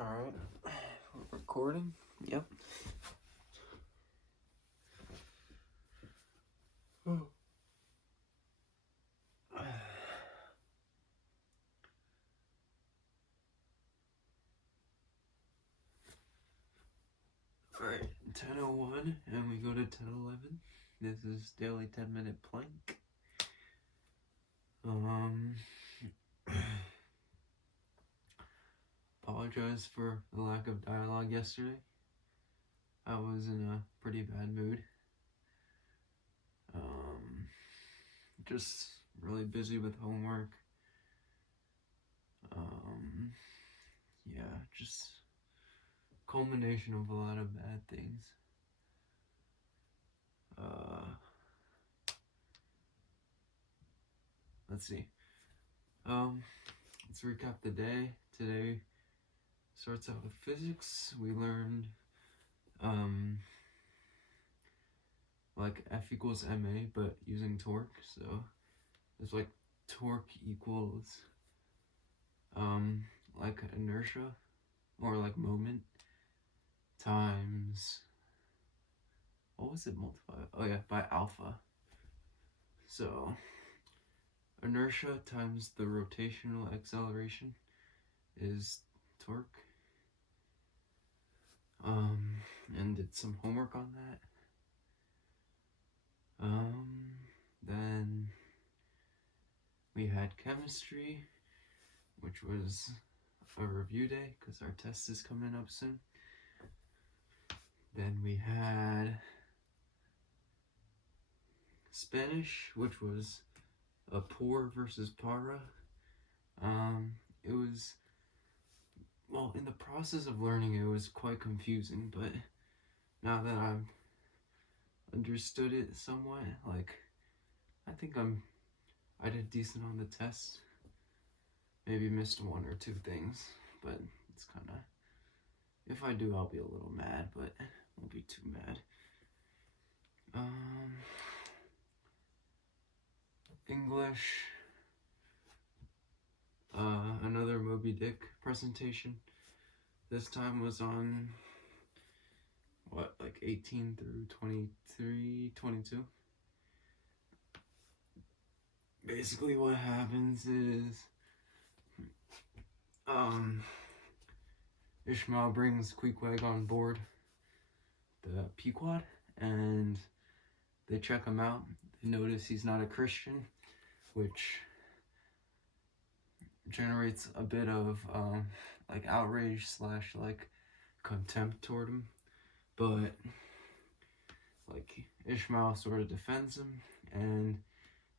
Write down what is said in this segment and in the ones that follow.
Alright, we're recording? Yep. Alright, 10:01 and we go to 10:11. This is daily 10-minute plank. Apologize for the lack of dialogue yesterday. I was in a pretty bad mood. Just really busy with homework. Yeah, just culmination of a lot of bad things. Let's see. Let's recap the day. Today starts out with physics. We learned like F equals ma, but using torque. So it's like torque equals like inertia or like moment times, what was it multiplied? Oh yeah, by alpha. So inertia times the rotational acceleration is torque. And did some homework on that. Then we had chemistry, which was a review day because our test is coming up soon. Then we had Spanish, which was a por versus para. It was, well, in the process of learning it was quite confusing, but now that I've understood it somewhat, like, I think I did decent on the test. Maybe missed one or two things, but it's kind of, if I do, I'll be a little mad, but won't be too mad. English, another Moby Dick presentation. This time was on, what, like 18 through 23, 22? Basically what happens is, Ishmael brings Queequeg on board the Pequod, and they check him out. They notice he's not a Christian, which generates a bit of like outrage slash like contempt toward him. But like Ishmael sort of defends him, and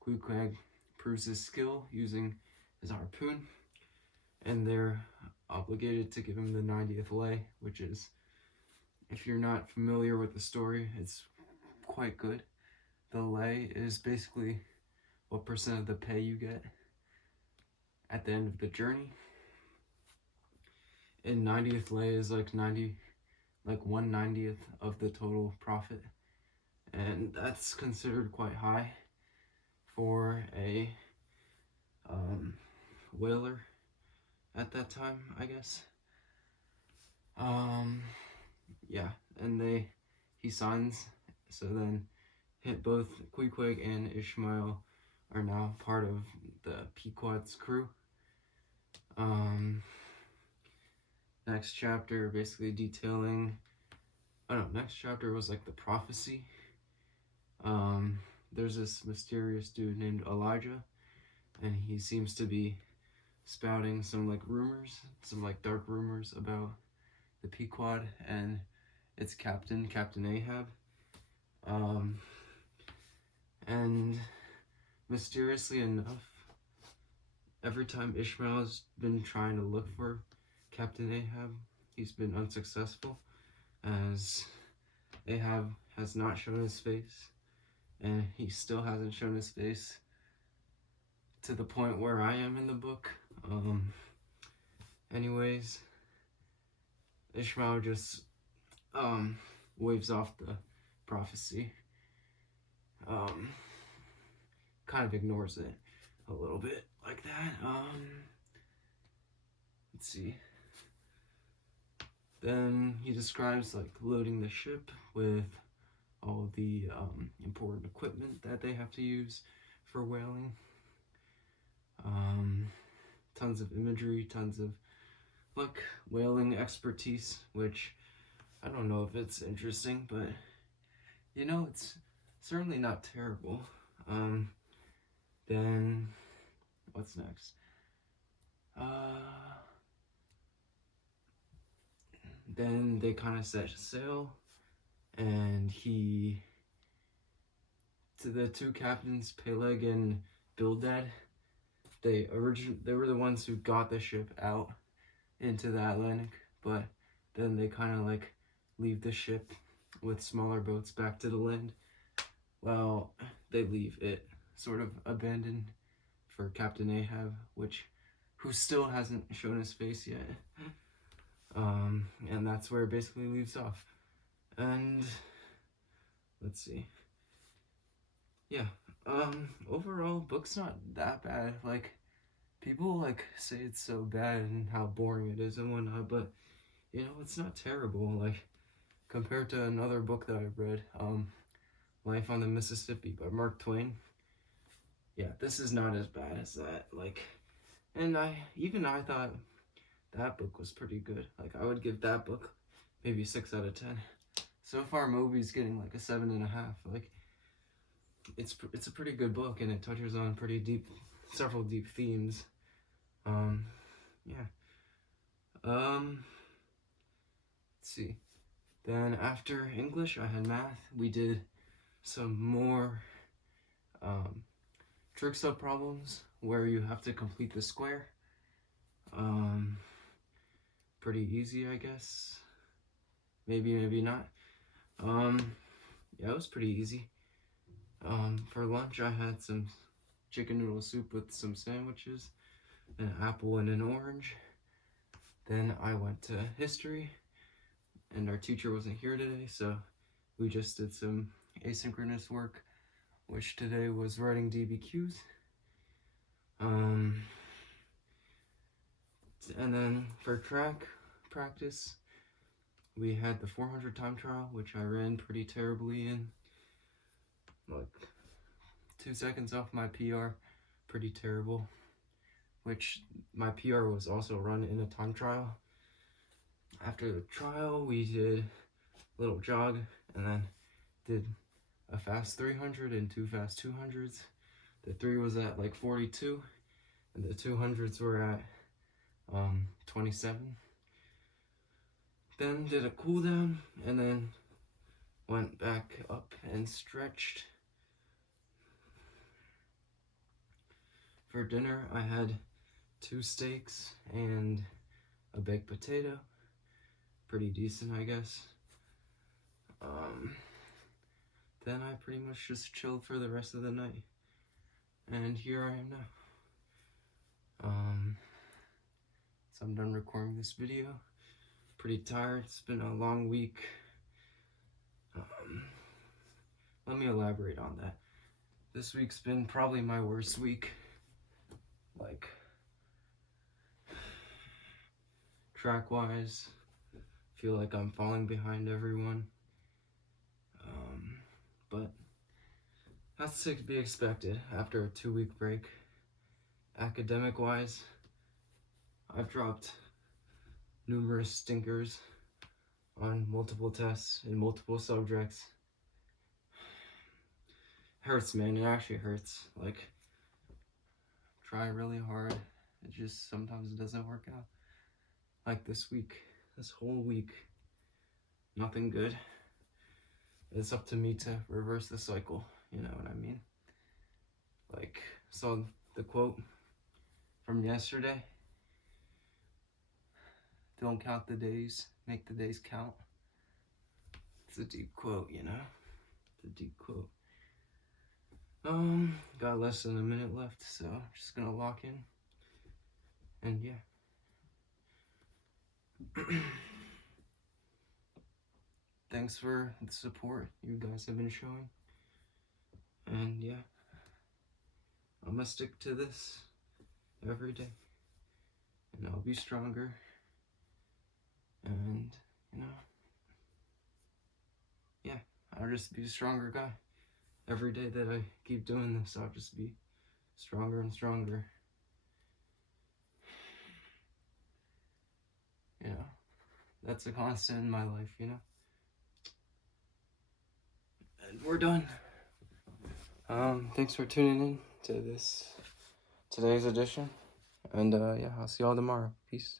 Queequeg proves his skill using his harpoon, and they're obligated to give him the 90th lay, which is, if you're not familiar with the story, it's quite good. The lay is basically what percent of the pay you get at the end of the journey. And 90th lay is like 1/90th of the total profit. And that's considered quite high for a whaler at that time, I guess. Yeah, and he signs, so then both Queequeg and Ishmael are now part of the Pequod's crew. Next chapter basically detailing, next chapter was like the prophecy. There's this mysterious dude named Elijah, and he seems to be spouting some like rumors, some like dark rumors about the Pequod and its captain, Captain Ahab. And mysteriously enough, every time Ishmael's been trying to look for Captain Ahab, he's been unsuccessful, as Ahab has not shown his face, and he still hasn't shown his face to the point where I am in the book. Anyways, Ishmael just waves off the prophecy, kind of ignores it a little bit like that. Let's see. Then he describes like loading the ship with all the important equipment that they have to use for whaling. Tons of imagery, tons of like whaling expertise, which I don't know if it's interesting, but you know, it's certainly not terrible. Then what's next? Then they kind of set sail, and to the two captains, Peleg and Bildad, they were the ones who got the ship out into the Atlantic, but then they kind of like leave the ship with smaller boats back to the land. Well, they leave it sort of abandoned for Captain Ahab, who still hasn't shown his face yet. And that's where it basically leaves off. And let's see. Yeah. Overall, book's not that bad. Like, people like say it's so bad and how boring it is and whatnot, but you know, it's not terrible. Like, compared to another book that I've read, Life on the Mississippi by Mark Twain. Yeah, this is not as bad as that. Like, and I thought that book was pretty good. Like, I would give that book maybe 6 out of 10. So far, Moby's getting like a 7.5. Like, it's a pretty good book, and it touches on several deep themes. Yeah. Let's see. Then after English, I had math. We did some more trig sub problems where you have to complete the square. Pretty easy, I guess. Maybe not. Yeah, it was pretty easy. For lunch, I had some chicken noodle soup with some sandwiches, an apple and an orange. Then I went to history, and our teacher wasn't here today, so we just did some asynchronous work, which today was writing DBQs. And then for track practice, we had the 400 time trial, which I ran pretty terribly in. Like 2 seconds off my PR, pretty terrible. Which my PR was also run in a time trial. After the trial, we did a little jog and then did a fast 300 and 2 fast 200s. The 3 was at like 42, and the 200s were at 27. Then did a cool down, and then went back up and stretched. For dinner, I had 2 steaks and a baked potato. Pretty decent, I guess. Then I pretty much just chilled for the rest of the night. And here I am now. So I'm done recording this video. Pretty tired. It's been a long week. Let me elaborate on that. This week's been probably my worst week. Like, track-wise, feel like I'm falling behind everyone. But that's to be expected after a 2-week break. Academic-wise, I've dropped numerous stinkers on multiple tests in multiple subjects. Hurts, man. It actually hurts. Like, try really hard. It just sometimes doesn't work out. Like this whole week, nothing good. It's up to me to reverse the cycle, you know what I mean? Like, saw the quote from yesterday. Don't count the days, make the days count. It's a deep quote, you know? It's a deep quote. Got less than a minute left, so I'm just gonna lock in. And yeah. Thanks for the support you guys have been showing. And yeah, I'm gonna stick to this every day. And I'll be stronger. And you know, yeah, I'll just be a stronger guy. Every day that I keep doing this, I'll just be stronger and stronger. You know, that's a constant in my life, you know. And we're done. Thanks for tuning in to today's edition. And yeah, I'll see y'all tomorrow. Peace.